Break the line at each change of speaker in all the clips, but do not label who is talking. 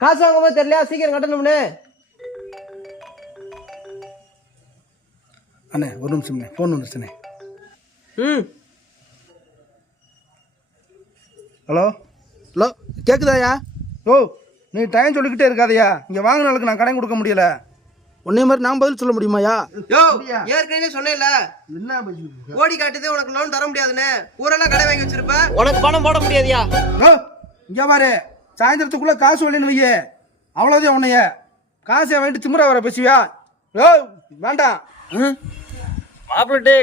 காசு வாங்கும்போது தெரியலையா? சீக்கிரம் கட்டணும்னு?
அண்ணே ஒரு நிமிஷம்ண்ணே ஃபோன் வந்துருச்சுண்ணே
ம்.
ஹலோ? ஹலோ கேட்குதாயா ஓ நீ டைம் சொல்லிக்கிட்டே இருக்காதயா. இங்கே வாங்கினாலுக்கு நான் கடன் கொடுக்க முடியல. உன்னே மாதிரி நான் பதில் சொல்ல முடியுமாயா
யோ ஏற்கனவே சொன்னேன்ல.
என்ன
ஓடி காட்டுது உனக்கு லோன் தர முடியாதுன்னு. ஊரெல்லாம் கடை வாங்கி வச்சிருப்ப. உனக்கு பணம் போட முடியாதுயா?
ஓ இங்கே பாரு. சாயந்தரத்துக்குள்ளே காசு வரலன்னு வையே. அவ்வளோதான் உன்னைய. காசை வாங்கிட்டு திமுறா வர பேசுவியா? ஓ வேண்டாம்.
மாப்பிள்ளே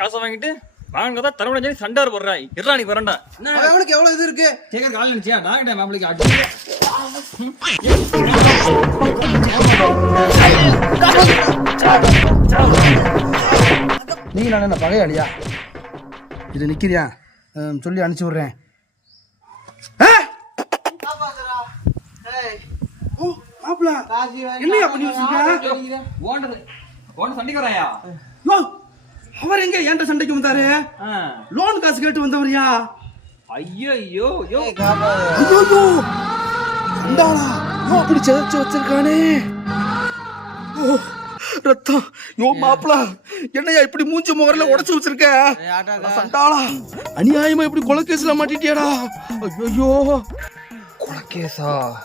காசை வாங்கிட்டு வாங்க தர முடியாது சண்டை போடுறா இருடா நீ வரண்டா.
அவனுக்கு எவ்வளவு இது இருக்கு?
கேட்கற கால் நினைச்சியா? நான் கிட்ட மாப்பிளைக்கு அடி.
நீ நான் என்ன பகையாளியா இது நிற்கிறியா சொல்லி அனுப்பிச்சி விட்றேன். மாப்பிள. என்னையா பண்ணி வச்சிருக்க
ஓண்டது ஓண்ட சண்டைக்கு வராயா?
யோ, அவர் எங்க என்கிட்ட சண்டைக்கு வந்தாரு? லோன் காசு கேட்டு வந்தவரியா?
ஐயோ ஐயோ யோ
ஐயோ சண்டாளா யோ அப்படி செதச்சு வச்சிருக்கானே. ரத்தம். யோ மாப்பிள. என்னையா இப்படி மூஞ்சி முகரில் உடைச்சு வச்சிருக்க? சண்டாளா. அநியாயமா இப்படி கொலைகேஸ்ல மாட்டிட்டியாடா. ஐயோ
코끼사